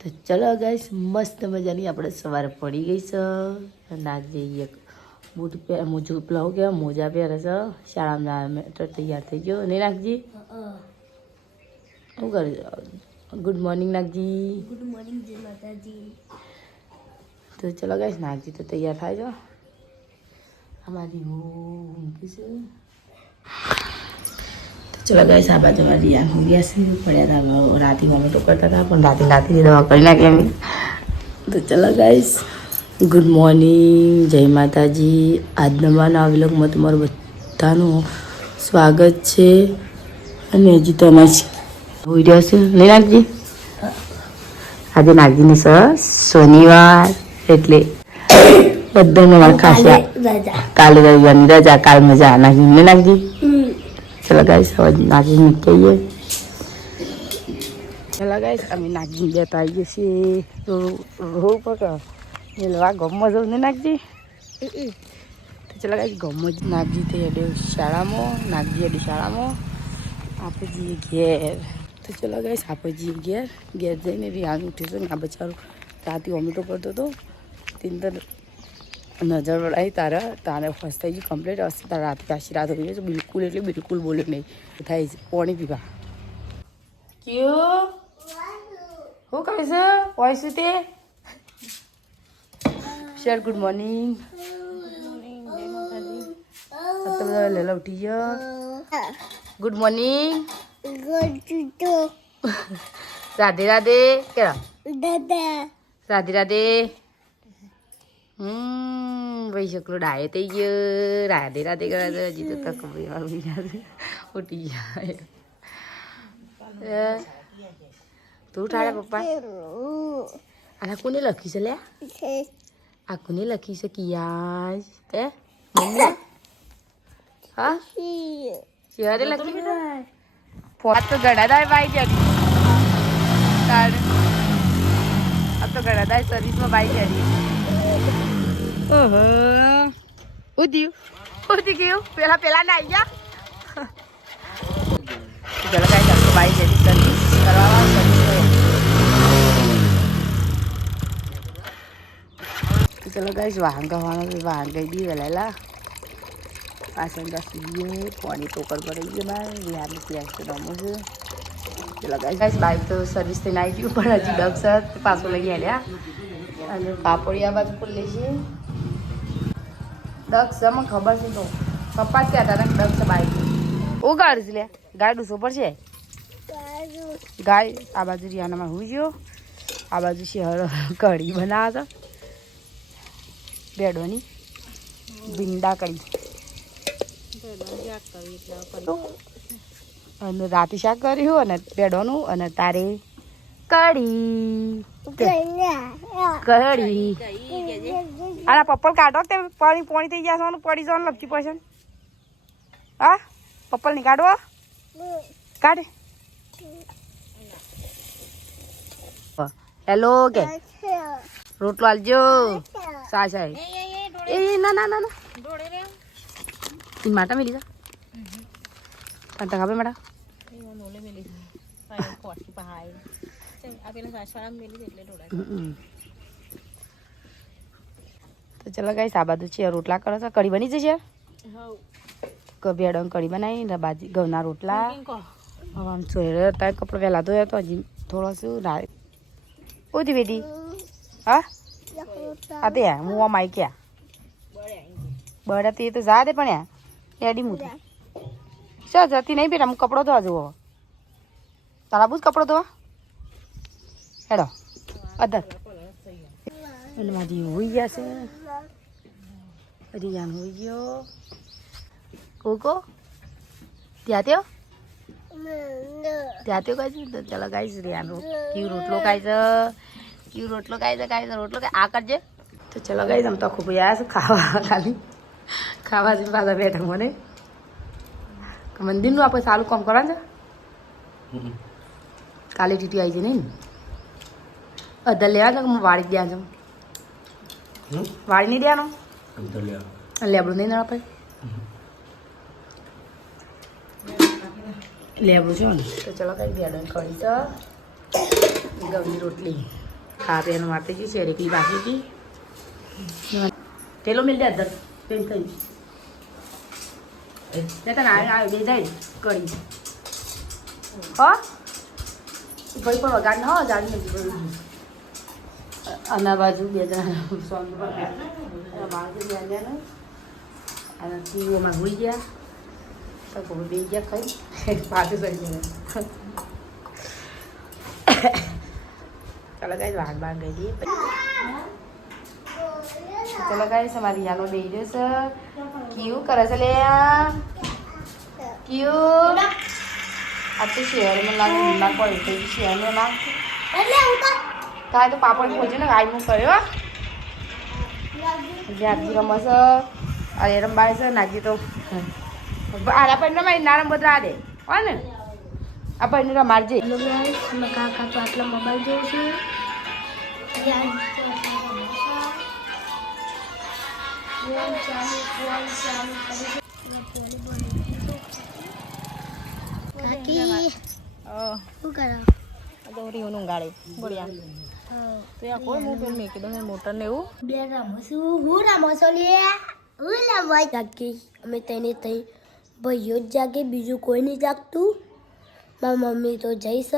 તો ચલો ગાઈસ મસ્ત મજાની આપણે સવારે પડી ગઈ છે નાગજી એક બૂટ પહેર મોજું પેલા કે મોજા પહેરે છે શાળામાં તો તૈયાર થઈ ગયો નહીં નાગજી શું કરે good morning Nagji good morning જય માતાજી તો ચલો ગાઈસ નાગજી તો તૈયાર થાય છે અમારી ઊંઘી છે ચલો ગાઈસ આ બાજુ મારી ઊંઘ્યા છે પડ્યા હતા રાતે મોમેન્ટો કરતા હતા પણ રાતે દવા કરી નાખી અમે તો ચલો ગાઈસ ગુડ મોર્નિંગ જય માતાજી આજના નવા વ્લોગમાં તમારું બધાનું સ્વાગત છે અને હજી તો અમારી હોઈ રહ્યો છે નહીં નાગજી આજે નાગજીની શનિવાર એટલે બધાને મારા ખાસા કાલે રવિવારની રજા કાલ મજા નાગજી નહીં નાગજી ચલો ગાઈસ હવે નાગજી નીકળીએ ચલો ગાઈસ અમે નાગજી બેતા આવીએ છીએ રોડ પર મેલવા ગમમાં જવું ને નાગજી તો ચલો ગાઈસ ગમમાં જ નાગજી થઈ અડે શાળામાં આપણે જઈએ ઘેર તો ચલો ગાઈસ આપણે જઈએ ઘેર જઈને રિયાન ઉઠી છે ને આ બચારો રાતે વોમિટો કરતો હતો તેની તો નજર વળાવી તારે ફર્સ્ટ થઈ ગઈ કમ્પ્લીટ હશે તારે રાતે પાછી રાત હોય છે બિલકુલ એટલે બિલકુલ બોલ્યો નહીં થાય છે પાણી પીવા ક્યું શું કરે છે હોય શું તે સર ગુડ મોર્નિંગ બધા લેલા ઉઠી ગયો ગુડ મોર્નિંગ રાધે રાધે કેરા રાધે રાધે ભાઈ છોકરો ડાયો થઈ ગયો રાધે રાધે કરે હજી તો તક ઉઠી જાય તું ઉઠાડે પપ્પા આ કોને લખી છે લે આ કોને લખી છે કિયાજ તે મમ્મી હા શિવારે લખી ફોન તો ગળાદાર ભાઈ જડી આ તો ગળાદાર સર્વિસમાં ભાઈ જડી ઓહો ઉધી ગયું પેલા ના આવી ગયા ચલો ગાઈસ આપકો ભાઈ જડી સર્વિસ કરવા ચલો ગાઈસ વાહન કહેવાનું વાહન કહી દી વહેલા પાછળ દસી પાણી ટોકર પડી ગયું બાર રિહાની પ્લેસ તો રમું છું ચલો ગાઈસ બાઈક તો સર્વિસ થઈને આવી ગયું પણ હજી ડગ સર પાછો લઈ આવ્યા અને પાપડિયા બાજુ ખુલ્લી છે ડગ છે મને ખબર છે તો પપ્પા જ કહેતા હતા ડગ છે બાઈક ઉગાડ છે લે ગાય ડૂસો પર છે ગાય આ બાજુ રિયાનામાં હું ગયો આ બાજુ છે કઢી બનાવે તો બેડોની ભીંડા કઢી અને રાતે શાક કર્યું અને બેડોનું અને તારે કઢી અરે પપ્પલ કાઢો તે પાણી થઈ જવાનું પડી જવાનું લપચી પડશે હા પપ્પલ ની કાઢવો કાઢે હેલો કે રોટલો આલજો સા એ ના ના ના ના માટા મેલી જા પણ ખબર માટા તો ચલો ગાઈસ આ બાજુ છે રોટલા કરો છો કઢી બની જશે ભેડો કઢી બનાવી ને બાજી ઘઉંના રોટલા તારે કપડો વહેલા ધોયો તો હજી થોડો શું ઓધી બેટી હા આ તે હું આમ આવી ક્યાં બળા તે તો જા દે પણ યા એડી મૂકી ચાલ જતી નહીં બેટા હું કપડો ધોવા જુઓ તારા બુજ કપડો ધોવા હેડો અધર એટલે મારી હોઈ ગયા છે રિયાન હોઈ ગયો કોકો ત્યાં ત્યો કાંઈ છે ચાલો ગાઈશ રિયાન ક્યુ રોટલો ખાય છે રોટલો આ કરજે તો ચલો ગાઈશ આમ તો ખૂબ આવ્યા છે ખાવા ખાવા જ પાછા બેઠા મને મંદિરનું આપણે સારું કામ કરવાનું છે કાલે ટીટી આવી છે નહીં અધર લેવા છે કે હું વાળી દ્યા છું વાળી નહીં દેવાનું લેબડું નહીં ના આપણે લેબડું છે ને તો ચલો કઈ બેડન કઢી તો ઘઉંની રોટલી ખાવા પીવાનું મારતી હતી શેરેકલી બાકી હતી તેલો મિલ દે અધર પેન થઈ તને આવે બે જાય કડી હો ભાઈ પણ વગાડ ન જાણી નથી આના બાજુ બે જણા સોંગ અને ટીવીઓમાં હોઈ ગયા તો કોઈ બે ગયા ખાઈ પાછું થઈ ગયા ચાલો ગાઈસ વાગ બાગ ગઈ દઈએ ચાલો ગાઈસ અમારી યાનો બે જશે ક્યુ કરે છે લે ક્યુ આ તો શહેરમાં લાગે બીમાર પડે તો શહેરમાં ના કાંઈ તો પાપડ ખોજે ને ગાયનું કર્યો જ્યાંથી રમસ અરે રમવાય છે નાજી તો આરા પણ રમાય ના રમ બધા દે હોય ને આ પણ રમાડજે કાકા તો આટલા મોબાઈલ જોઉં છું કાકી શું કરો દોરીઓનું ગાડી ગોળિયા તો યા કોઈ મોટું મેં કીધું મોટર ને એવું બે રમો છું હું રમો છો લે હું રમવા કાકી અમે તેને તઈ ભાઈઓ જ જાગે બીજું કોઈ નહીં જાગતું મારી મમ્મી તો જઈશ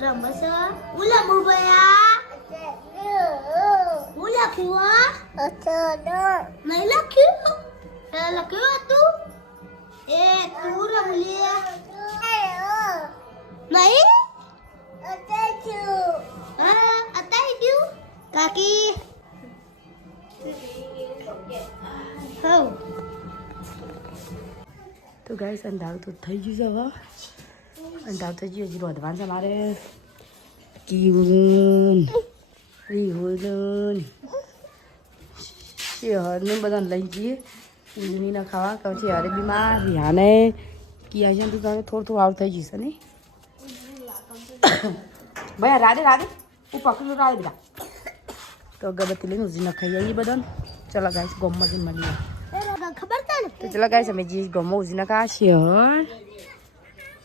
રમસ હું લમું ભયા હું લખ્યું નહીં લખ્યું લખ્યું હતું એ તું રમલી નહીં હા અત્યારે ગયું કાકી હવ તો ગાઈસ અંધારું તો થઈ ગયું છે હવે અંધારું થઈ ગયું હજી રોધવાનું છે મારે કીવડું રીહોનું શહેરને બધાને લઈ જઈએ ઊંઘની ના ખાવા કહું છે યારે બીમાર રિહાને કિયા છે તું થોડું થોડું આવું થઈ જશે નહીં ભાઈ રાધે રાધે હું પકડું રાધે બધા તો અગરબત્તી લઈને ઉજી ના ખાઈ આવીએ બધાને ચલો ગાઈસ ગમમાં જઈને મળીએ ખબર છે ને તો ચલો ગાઈસ અમે જે ગમમાં ઉજી ના ખા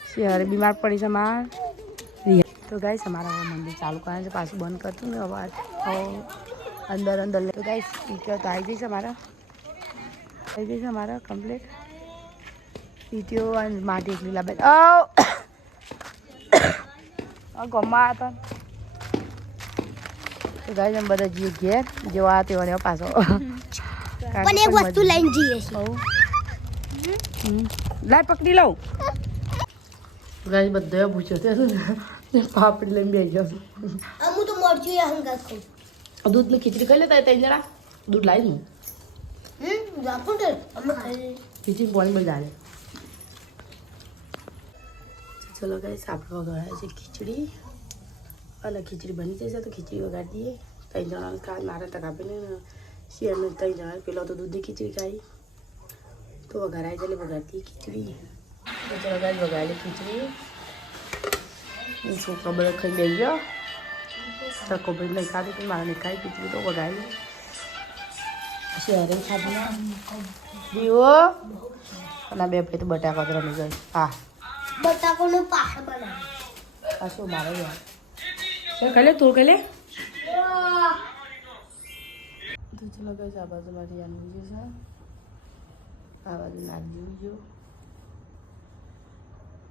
શહેર બીમાર પડી છે માર તો ગાઈસ અમારા મંદિર ચાલુ કરે છે પાછું બંધ કરતું ને અવાજ અંદર અંદર તો ગાઈસ સ્પીકર તો આવી જઈશ અમારા થઈ ગઈ છે અમારા કમ્પ્લીટ વીટીઓ અને માટી એકલી લાવે ગમમાં હતા તો ગાઈસ અમે બધા જઈએ ઘેર જેવા તેવા પાછો પણ એક વસ્તુ લઈને જઈએ લાઈટ પકડી લઉં ગાઈસ બધા પૂછ્યો છે પાપડી લઈને બેસી જશું હું તો મરચું હંગા ખાઉં દૂધની ખીચડી ખાઈ લેતા ત્રણ જણા દૂધ લાવી ખીચડી પાણી બળી જાય ચલો ગાઈસ આપણે વગાડે છે ખીચડી અને ખીચડી બની જશે તો ખીચડી વગાડી દઈએ ત્રણ જણાને ખાય મારે તક આપીને શિયાળને ત્રણ જણા પેલા તો દૂધની ખીચડી ખાઈ તો વઘારાય ચાલે વગાડતી ખીચડી તો ચલો ગાઈસ વગાડેલી ખીચડી છોકરો બધો ખાઈ બેસી ગયો તકો ભાઈ નહીં ખાધી પણ મારે નહીં ખાઈ ખીચડી તો વગાડી શહેરે ખાધી દીવો અને બે ભાઈ તો બટાકા જ રમી ગઈ હા બટાકોનું પાક બનાવે આ શું મારે યાર ચાલ ખાલે તું ખાલે તો ચલો ગઈ આ બાજુ મારી આનું છે આ બાજુ નાખી જો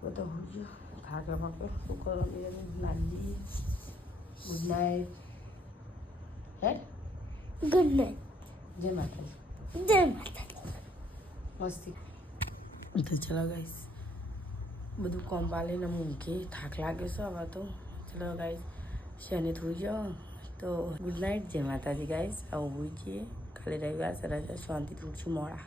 બધા હોજો ખાગા પાકે કુકર નાખી ગુડ નાઇટ હે ગુડ નાઇટ જય માતાજી જય માતા મસ્તી તો ચલો ગાઈસ બધું કોમ પાલીને મૂકી થાક લાગે છે હવે તો ચલો ગાઈસ શનિ થઈ જાઓ તો ગુડ નાઇટ જય માતાજી ગાઈસ આવું છીએ કાલે રવિવાર સરસ શાંતિથી ઉઠશું મોડા